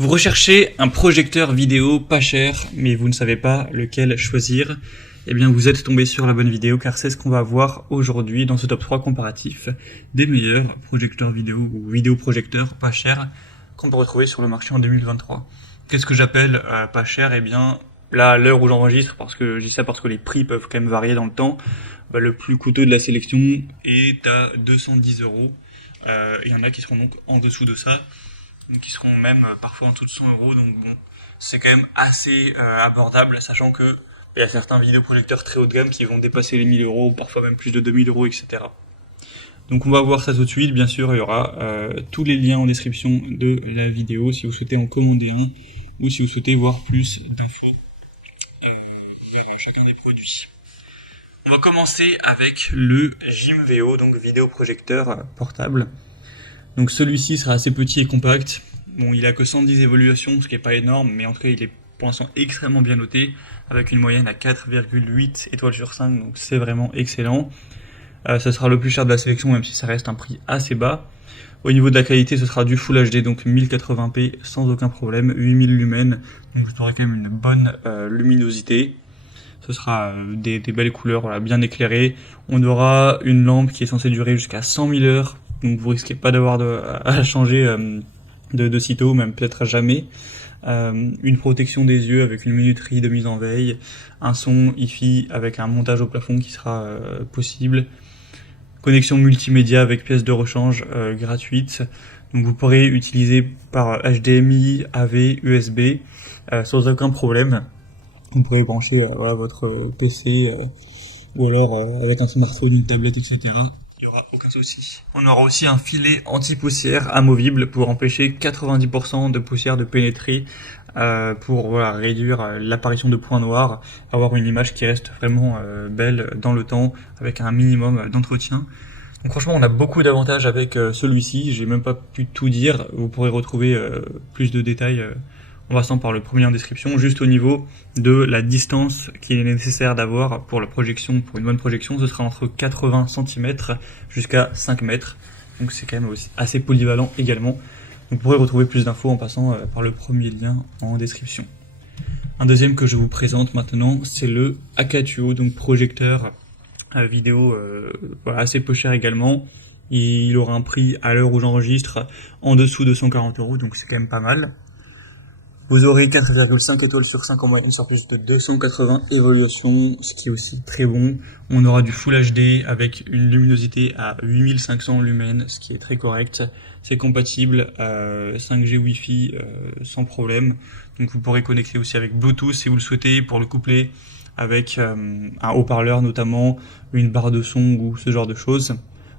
Vous recherchez un projecteur vidéo pas cher, mais vous ne savez pas lequel choisir. Eh bien, vous êtes tombé sur la bonne vidéo, car c'est ce qu'on va voir aujourd'hui dans ce top 3 comparatif des meilleurs projecteurs vidéo ou vidéoprojecteurs pas chers qu'on peut retrouver sur le marché en 2023. Qu'est-ce que j'appelle pas cher? Eh bien, là, à l'heure où j'enregistre, parce que je dis ça parce que les prix peuvent quand même varier dans le temps, le plus coûteux de la sélection est à 210 €. Il y en a qui seront donc en dessous de ça, qui seront même parfois en dessous de 100 €. Donc bon, c'est quand même assez abordable, sachant que il y a certains vidéoprojecteurs très haut de gamme qui vont dépasser les 1000 €, ou parfois même plus de 2000 €, etc. Donc on va voir ça tout de suite. Bien sûr, il y aura tous les liens en description de la vidéo si vous souhaitez en commander un, ou si vous souhaitez voir plus d'infos vers chacun des produits. On va commencer avec le Jimveo, donc vidéoprojecteur portable. Donc celui-ci sera assez petit et compact. Bon, il a que 110 évaluations, ce qui est pas énorme, mais en tout cas il est pour l'instant extrêmement bien noté, avec une moyenne à 4,8 étoiles sur 5, donc c'est vraiment excellent. Ce sera le plus cher de la sélection, même si ça reste un prix assez bas. Au niveau de la qualité, ce sera du Full HD, donc 1080p sans aucun problème, 8000 lumens, donc vous aurez quand même une bonne luminosité. Ce sera des belles couleurs, voilà, bien éclairées. On aura une lampe qui est censée durer jusqu'à 100 000 heures, donc vous risquez pas d'avoir à changer de sitôt, même peut-être jamais. Une protection des yeux avec une minuterie de mise en veille, un son hi-fi avec un montage au plafond qui sera possible, connexion multimédia avec pièces de rechange gratuite. Donc vous pourrez utiliser par HDMI, AV, USB sans aucun problème. Vous pourrez brancher votre PC ou alors avec un smartphone, une tablette, etc. Il n'y aura aucun souci. On aura aussi un filet anti-poussière amovible pour empêcher 90% de poussière de pénétrer, pour réduire l'apparition de points noirs, avoir une image qui reste vraiment belle dans le temps avec un minimum d'entretien. Donc franchement, on a beaucoup d'avantages avec celui-ci. J'ai même pas pu tout dire. Vous pourrez retrouver plus de détails en passant par le premier en description, juste au niveau de la distance qu'il est nécessaire d'avoir pour la projection, pour une bonne projection. Ce sera entre 80 cm jusqu'à 5 mètres. Donc c'est quand même aussi assez polyvalent également. Vous pourrez retrouver plus d'infos en passant par le premier lien en description. Un deuxième que je vous présente maintenant, c'est le Akatuo, donc projecteur vidéo assez peu cher également. Il aura un prix à l'heure où j'enregistre en dessous de 140 €, donc c'est quand même pas mal. Vous aurez 4,5 étoiles sur 5 en moyenne sur plus de 280 évaluations, ce qui est aussi très bon. On aura du Full HD avec une luminosité à 8500 lumens, ce qui est très correct. C'est compatible 5G Wi-Fi sans problème. Donc vous pourrez connecter aussi avec Bluetooth si vous le souhaitez pour le coupler avec un haut-parleur notamment, une barre de son ou ce genre de choses.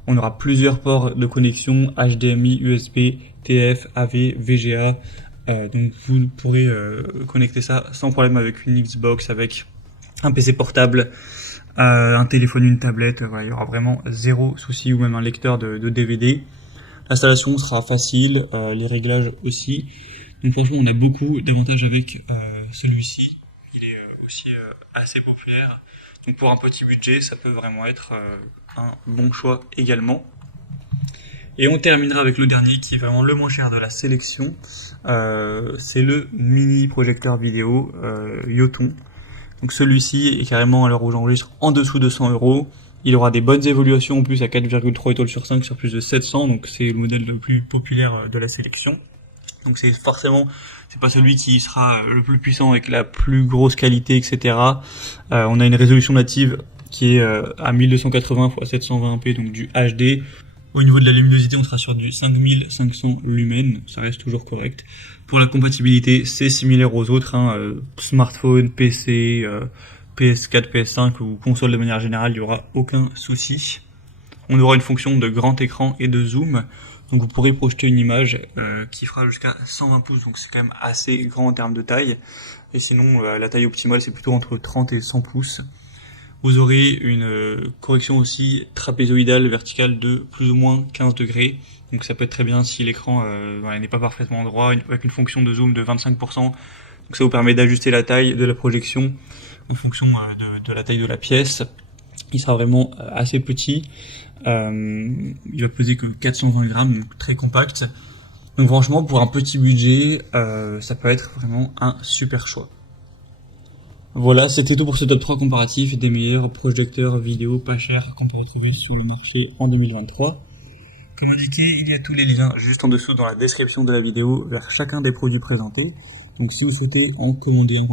On aura plusieurs ports de connexion HDMI, USB, TF, AV, VGA. Donc vous pourrez connecter ça sans problème avec une Xbox, avec un PC portable, un téléphone, une tablette. Il y aura vraiment zéro souci, ou même un lecteur de DVD. L'installation sera facile, les réglages aussi. Donc franchement, on a beaucoup d'avantages avec celui-ci. Il est aussi assez populaire. Donc pour un petit budget, ça peut vraiment être un bon choix également. Et on terminera avec le dernier qui est vraiment le moins cher de la sélection. C'est le mini projecteur vidéo Yoton. Donc celui-ci est carrément, à l'heure où j'enregistre, en dessous de 100 €. Il aura des bonnes évaluations en plus à 4,3 étoiles sur 5 sur plus de 700. Donc c'est le modèle le plus populaire de la sélection. Donc c'est pas celui qui sera le plus puissant avec la plus grosse qualité, etc. On a une résolution native qui est à 1280 x 720p, donc du HD. Au niveau de la luminosité, on sera sur du 5500 lumens, ça reste toujours correct. Pour la compatibilité, c'est similaire aux autres, smartphone, PC, PS4, PS5 ou console de manière générale, il n'y aura aucun souci. On aura une fonction de grand écran et de zoom, donc vous pourrez projeter une image qui fera jusqu'à 120 pouces, donc c'est quand même assez grand en termes de taille. Et sinon, la taille optimale, c'est plutôt entre 30 et 100 pouces. Vous aurez une correction aussi trapézoïdale verticale de plus ou moins 15 degrés. Donc ça peut être très bien si l'écran n'est pas parfaitement droit, avec une fonction de zoom de 25%. Donc ça vous permet d'ajuster la taille de la projection en fonction de la taille de la pièce. Il sera vraiment assez petit. Il va peser que 420 grammes, donc très compact. Donc franchement, pour un petit budget, ça peut être vraiment un super choix. Voilà, c'était tout pour ce top 3 comparatif des meilleurs projecteurs vidéo pas chers qu'on peut retrouver sur le marché en 2023. Comme indiqué, il y a tous les liens juste en dessous dans la description de la vidéo vers chacun des produits présentés. Donc si vous souhaitez en commander un,